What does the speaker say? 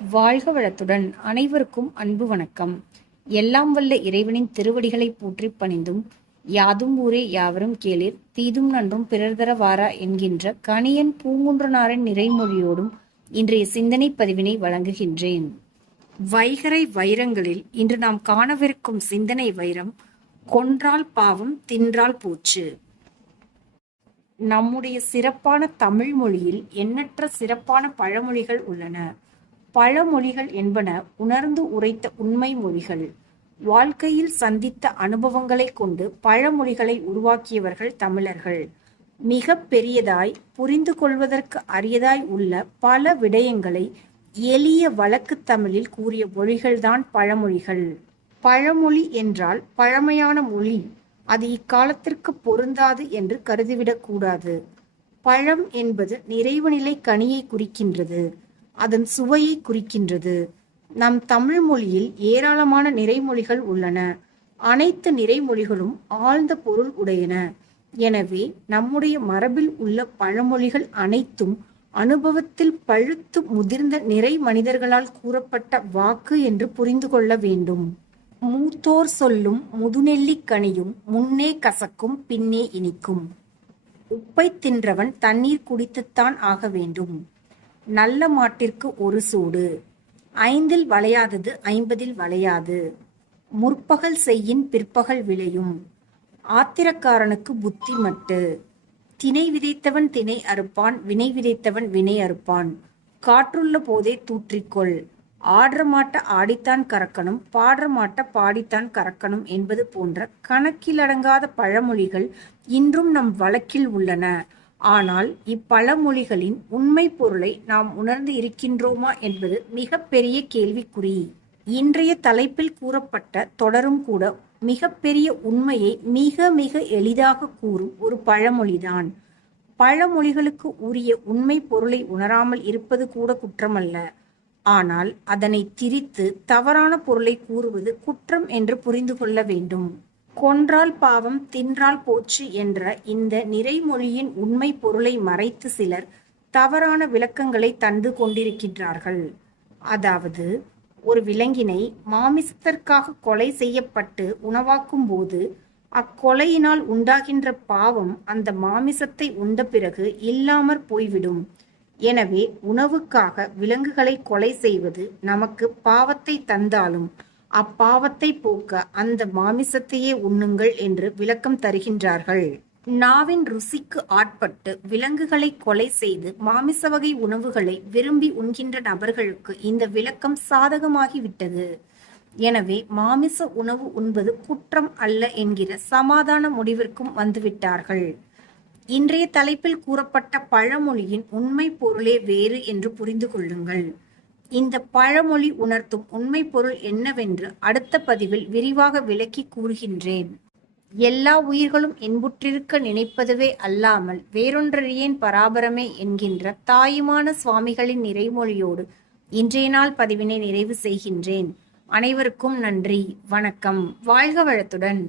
வாழ்க வளத்துடன் அனைவருக்கும் அன்பு வணக்கம். எல்லாம் வல்ல இறைவனின் திருவடிகளை போற்றி பணிந்தும், யாதும் ஊரே யாவரும் கேளிர் தீதும் நன்றும் பிறர்தர வாரா என்கின்ற கணியன் பூங்குன்றனாரின் நிறைமொழியோடும் இன்றைய சிந்தனை பதிவினை வழங்குகின்றேன். வைகறை வைரங்களில் இன்று நாம் காணவிருக்கும் சிந்தனை வைரம், கொன்றால் பாவம் தின்றால் போச்சு. நம்முடைய சிறப்பான தமிழ் மொழியில் எண்ணற்ற சிறப்பான பழமொழிகள் உள்ளன. பழமொழிகள் என்பன உணர்ந்து உரைத்த உண்மை மொழிகள். வாழ்க்கையில் சந்தித்த அனுபவங்களை கொண்டு பழமொழிகளை உருவாக்கியவர்கள் தமிழர்கள். மிக பெரியதாய் புரிந்து கொள்வதற்கு அரியதாய் உள்ள பல விடயங்களை எளிய வழக்கு தமிழில் கூறிய மொழிகள்தான் பழமொழிகள். பழமொழி என்றால் பழமையான மொழி, அது இக்காலத்திற்கு பொருந்தாது என்று கருதிவிடக்கூடாது. பழம் என்பது நிறைவுநிலை கனியை குறிக்கின்றது, அதன் சுவையை குறிக்கின்றது. நம் தமிழ் மொழியில் ஏராளமான நிறைமொழிகள் உள்ளன. அனைத்து நிறைமொழிகளும் ஆழ்ந்த பொருள் உடையன. எனவே நம்முடைய மரபில் உள்ள பழமொழிகள் அனைத்தும் அனுபவத்தில் பழுத்து முதிர்ந்த நிறை மனிதர்களால் கூறப்பட்ட வாக்கு என்று புரிந்து கொள்ள வேண்டும். மூத்தோர் சொல்லும் முதுநெல்லிக் கனியும் முன்னே கசக்கும் பின்னே இனிக்கும். உப்பை தின்றவன் தண்ணீர் குடித்துத்தான் ஆக வேண்டும். நல்ல மாட்டிற்கு ஒரு சூடு, 5ல் வளையாதது 50ல் வளையாது. முற்பகல் செய்யின் பிற்பகல் விளையும். ஆத்திரக்காரனுக்கு புத்தி மட்டு. தினை விதைத்தவன் தினை அறுப்பான், வினை விதைத்தவன் வினை அறுப்பான். காற்றுள்ள போதே தூற்றிக்கொள். ஆடுற மாட்ட ஆடித்தான் கறக்கணும், பாடுற மாட்ட பாடித்தான் கறக்கணும் என்பது போன்ற கணக்கிலடங்காத பழமொழிகள் இன்றும் நம் வழக்கில் உள்ளன. ஆனால் இப்பழமொழிகளின் உண்மை பொருளை நாம் உணர்ந்து இருக்கின்றோமா என்பது மிக பெரிய கேள்விக்குறி. இன்றைய தலைப்பில் கூறப்பட்ட தொடரும் கூட மிகப்பெரிய உண்மையை மிக மிக எளிதாக கூறும் ஒரு பழமொழிதான். பழமொழிகளுக்கு உரிய உண்மை பொருளை உணராமல் இருப்பது கூட குற்றமல்ல. ஆனால் அதனை திரித்து தவறான பொருளை கூறுவது குற்றம் என்று புரிந்து கொள்ள வேண்டும். கொன்றால் பாவம் தின்றால் போச்சு என்ற இந்த நிறைமொழியின் உண்மை பொருளை மறைத்து சிலர் தவறான விளக்கங்களை தந்து கொண்டிருக்கின்றார்கள். அதாவது, ஒரு விலங்கினை மாமிசத்திற்காக கொலை செய்யப்பட்டு உணவாக்கும் போது அக்கொலையினால் உண்டாகின்ற பாவம் அந்த மாமிசத்தை உண்ட பிறகு இல்லாமற் போய்விடும். எனவே உணவுக்காக விலங்குகளை கொலை செய்வது நமக்கு பாவத்தை தந்தாலும் அப்பாவத்தை போக்க அந்த மாமிசத்தையே உண்ணுங்கள் என்று விளக்கம் தருகின்றார்கள். நாவின் ருசிக்கு ஆட்பட்டு விலங்குகளை கொலை செய்து மாமிச வகை உணவுகளை விரும்பி உண்கின்ற நபர்களுக்கு இந்த விளக்கம் சாதகமாகிவிட்டது. எனவே மாமிச உணவு உண்பது குற்றம் அல்ல என்கிற சமாதான முடிவிற்கும் வந்துவிட்டார்கள். இன்றைய தலைப்பில் கூறப்பட்ட பழமொழியின் உண்மை பொருளே வேறு என்று புரிந்து கொள்ளுங்கள். இந்த பழமொழி உணர்த்தும் உண்மை பொருள் என்னவென்று அடுத்த பதிவில் விரிவாக விளக்கி கூறுகின்றேன். எல்லா உயிர்களும் இன்புற்றிருக்க நினைப்பதுவே அல்லாமல் வேறொன்றறியேன் பராபரமே என்கின்ற தாயுமான சுவாமிகளின் நிறைமொழியோடு இன்றைய நாள் பதிவினை நிறைவு செய்கின்றேன். அனைவருக்கும் நன்றி, வணக்கம். வாழ்க வளத்துடன்.